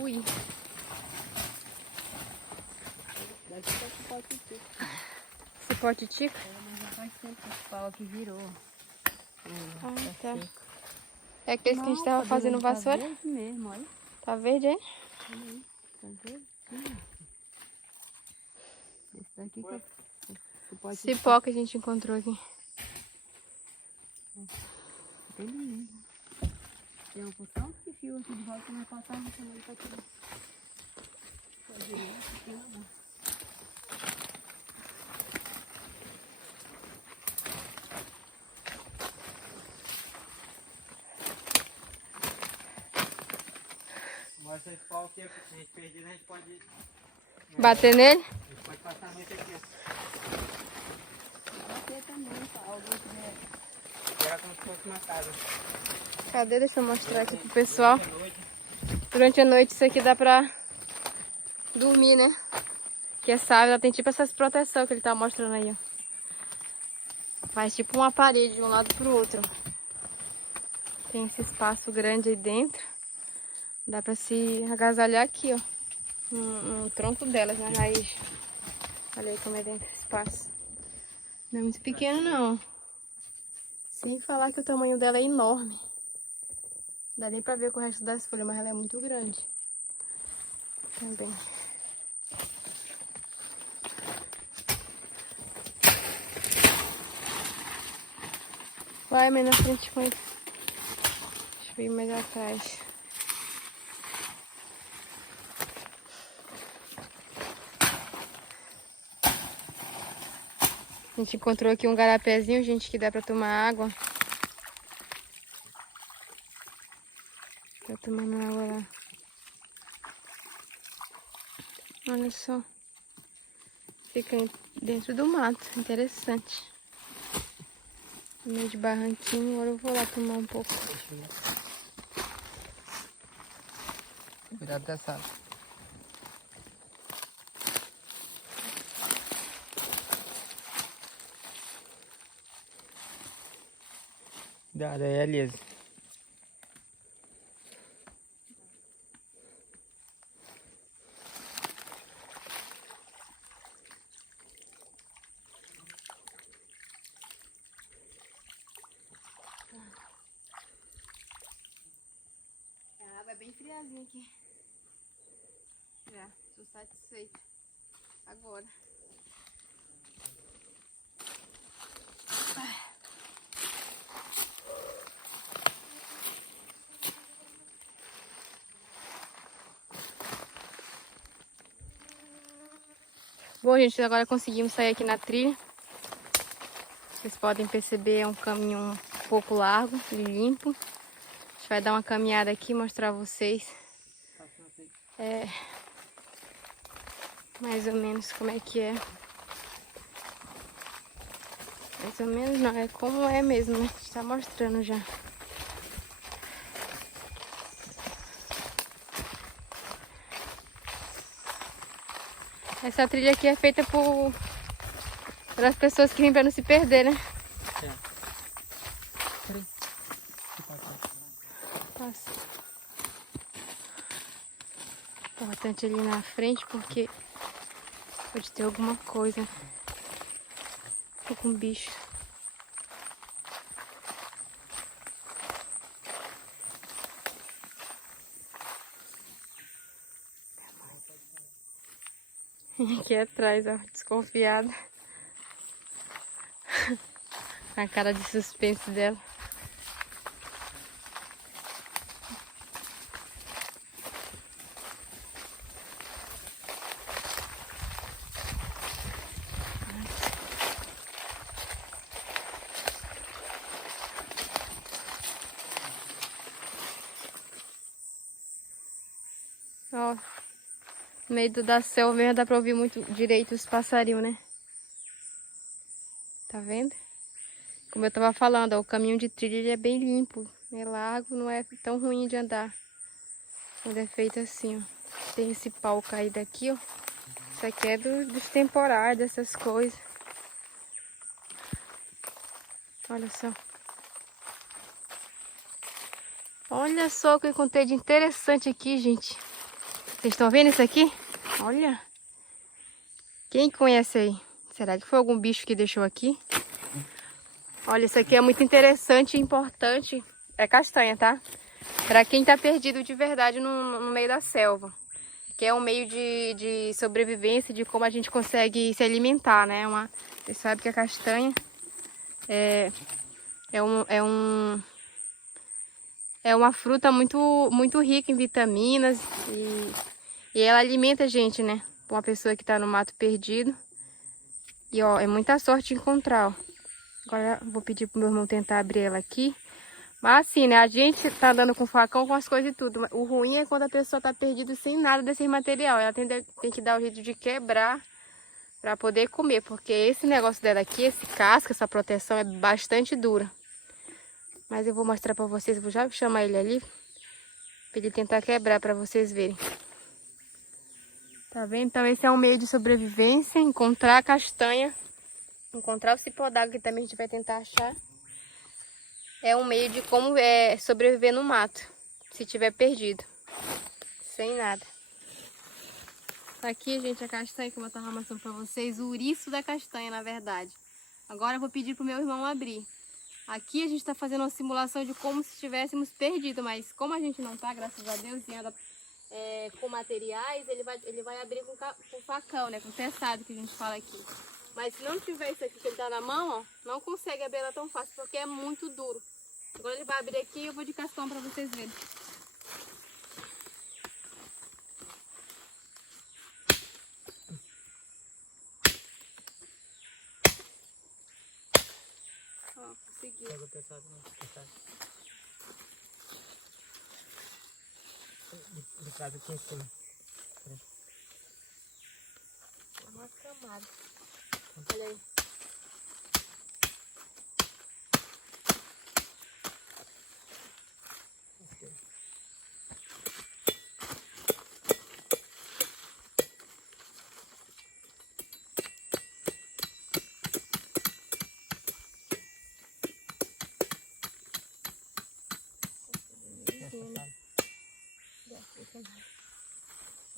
Ui. Daqui tá com pau de tico. Cipó de tico? Mas já faz tempo que esse pau aqui virou. Tá. É aqueles que a gente tava fazendo vassoura? Tá verde mesmo, olha. Tá verde, hein? Olha aí, tá verde? Esse daqui que é Cipó que a gente encontrou aqui. ele mesmo. Tem uma porção de fio aqui de volta que nós passamos também pra tirar. Mas esse pau aqui, se a gente perder, a gente pode... Bater nele? A gente pode passar a noite aqui, ó. Bater também, tá? Alguém tiver. Era como se fosse uma casa. Cadê? Deixa eu mostrar aqui pro pessoal. Durante a noite isso aqui dá pra dormir, né? Que é sábio, ela tem tipo essas proteções que ele tá mostrando aí, ó. Faz tipo uma parede de um lado pro outro. Tem esse espaço grande aí dentro. Dá pra se agasalhar aqui, ó. No tronco delas, na raiz. Olha aí como é dentro desse espaço. Não é muito pequeno, não. Sem falar que o tamanho dela é enorme. Não dá nem pra ver com o resto das folhas, mas ela é muito grande. Também. Vai mais na frente com ele. Deixa eu ir mais atrás. A gente encontrou aqui um garapézinho, gente, que dá pra tomar água. Tá tomando água lá. Olha só. Fica dentro do mato. Interessante. No meio de barranquinho. Agora eu vou lá tomar um pouco. Cuidado dessa água. Cuidado aí, Elisa. A água é bem friazinha aqui. Já, tô satisfeita. Agora. Bom, gente, agora conseguimos sair aqui na trilha. Vocês podem perceber, é um caminho um pouco largo e limpo. A gente vai dar uma caminhada aqui e mostrar a vocês. Mais ou menos como é que é. Mais ou menos não, é como é mesmo, né? A gente tá mostrando já. Essa trilha aqui é feita pelas pessoas que vêm pra não se perder, né? Passa. Importante ali na frente porque pode ter alguma coisa. Tô com bicho. Aqui atrás, ó, desconfiada. A cara de suspense dela. Ó, no meio da selva mesmo dá pra ouvir muito direito os passarinhos, né? Tá vendo? Como eu tava falando, ó, o caminho de trilha ele é bem limpo. É largo, não é tão ruim de andar. Quando é feito assim, ó. Tem esse pau caído aqui, ó. Isso aqui é dos temporários, dessas coisas. Olha só. Olha só o que eu encontrei de interessante aqui, gente. Vocês estão vendo isso aqui? Olha. Quem conhece aí? Será que foi algum bicho que deixou aqui? Olha, isso aqui é muito interessante e importante. É castanha, tá? Pra quem tá perdido de verdade no meio da selva. Que é um meio de sobrevivência, de como a gente consegue se alimentar, né? Você sabe que a castanha é uma fruta muito rica em vitaminas e ela alimenta a gente, né? Uma pessoa que tá no mato perdido. E ó, é muita sorte encontrar, ó. Agora eu vou pedir pro meu irmão tentar abrir ela aqui. Mas assim, né? A gente tá andando com facão, com as coisas e tudo. O ruim é quando a pessoa tá perdida sem nada desse material. Ela tem que dar o jeito de quebrar pra poder comer. Porque esse negócio dela aqui, esse casco, essa proteção é bastante dura. Mas eu vou mostrar pra vocês. Eu vou já chamar ele ali. Pra ele tentar quebrar pra vocês verem. Tá vendo? Então esse é um meio de sobrevivência. Encontrar a castanha. Encontrar o cipó d'água, que também a gente vai tentar achar. É um meio de como sobreviver no mato. Se tiver perdido. Sem nada. Tá aqui, gente, a castanha que eu vou estar mostrando pra vocês. O ouriço da castanha, na verdade. Agora eu vou pedir pro meu irmão abrir. Aqui a gente tá fazendo uma simulação de como se estivéssemos perdidos. Mas como a gente não tá, graças a Deus, e anda com materiais, ele vai abrir com facão, né? Com teçado, que a gente fala aqui. Mas se não tiver isso aqui que ele tá na mão, ó, não consegue abrir ela tão fácil, porque é muito duro. Agora ele vai abrir aqui e eu vou de cascão pra vocês verem. Ó, consegui. Pega o pesado, não. De casa aqui em cima. É uma camada. Olha aí.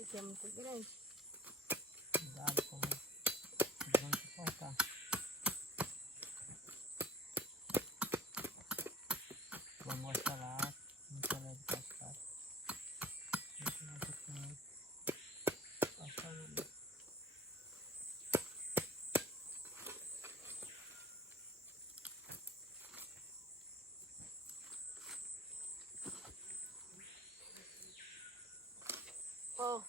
Esse é muito grande. Cuidado com vamos se cortar. Vou mostrar lá, muito ela é de cascata. Muito mais aqui. Passando. Ó.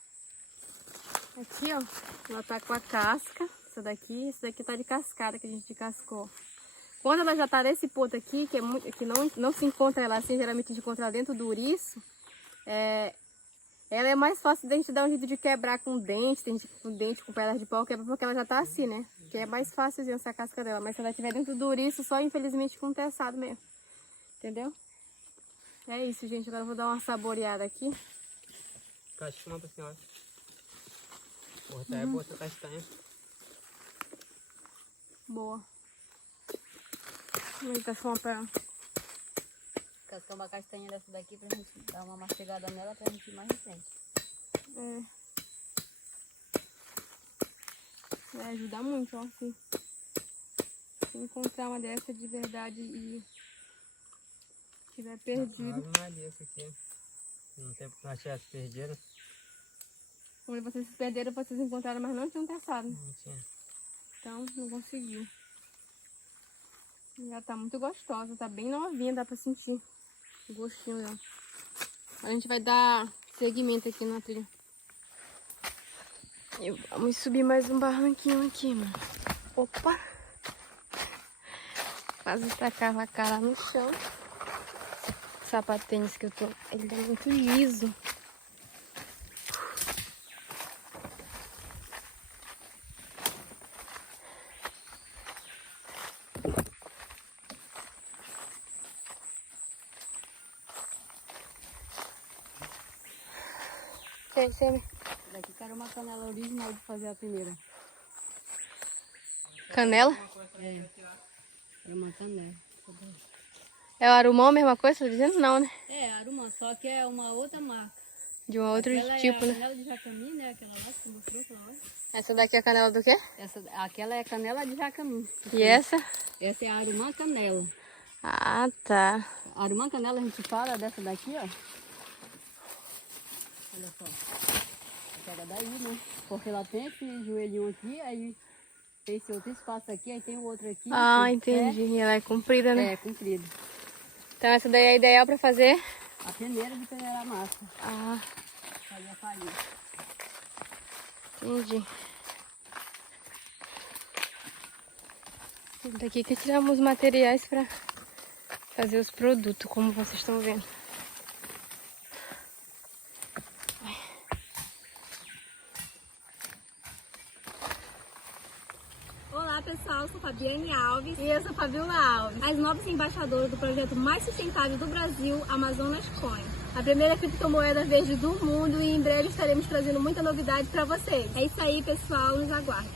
Aqui, ó. Ela tá com a casca. Essa daqui tá de cascada que a gente descascou. Quando ela já tá nesse ponto aqui, que não se encontra ela assim, geralmente a gente encontra ela dentro do ouriço, ela é mais fácil da gente dar um jeito de quebrar com dente, tem gente com dente, com pedaço de pau, quebra porque ela já tá assim, né? Que é mais fácil essa casca dela, mas se ela estiver dentro do ouriço, só infelizmente com teçado mesmo. Entendeu? É isso, gente. Agora eu vou dar uma saboreada aqui. Caixinha pra senhora. Cortar é boa essa castanha. Boa. Muita fome pra... Cascar uma castanha dessa daqui pra gente dar uma mastigada nela pra gente ir mais recente. Vai ajudar muito, ó. Se encontrar uma dessa de verdade e estiver perdido. Ave Maria, isso aqui. Não tem porque nós tivesse perdido. Quando vocês se perderam, vocês encontraram, mas não tinham teçado. Não tinha. Então, não conseguiu. Já tá muito gostosa, tá bem novinha, dá pra sentir o gostinho dela. A gente vai dar seguimento aqui na trilha. E vamos subir mais um barranquinho aqui, mano. Opa! Quase tacava a cara no chão. O sapatênis que eu tô, ele tá muito liso. Essa Daqui quero uma canela original de fazer a primeira. canela? É uma canela. É o arumão a mesma coisa? Tô dizendo não, né? É, aruma, só que é uma outra marca. De um outro tipo, é a né? canela de jacamim, né? Aquela lá que você mostrou aquela hora. Essa daqui é a canela do quê? Aquela é a canela de jacamim. E essa? Essa é a arumã canela. Ah, tá. A arumã canela a gente fala dessa daqui, ó. Olha só. Pega daí, né? Porque ela tem esse joelhinho aqui, aí tem esse outro espaço aqui, aí tem o outro aqui. Ah, aqui. entendi. E ela é comprida, né? É comprido. Então essa daí é ideal pra fazer? A peneira de peneirar a massa. Ah, Fazer a farinha. entendi. Daqui que tiramos os materiais pra fazer os produtos, como vocês estão vendo. Olá pessoal, eu sou Fabiane Alves, E eu sou Fabiola Alves. as novas embaixadoras do projeto mais sustentável do Brasil, Amazonas Coin. A primeira criptomoeda verde do mundo e em breve estaremos trazendo muita novidade pra vocês. É isso aí pessoal, nos aguardem.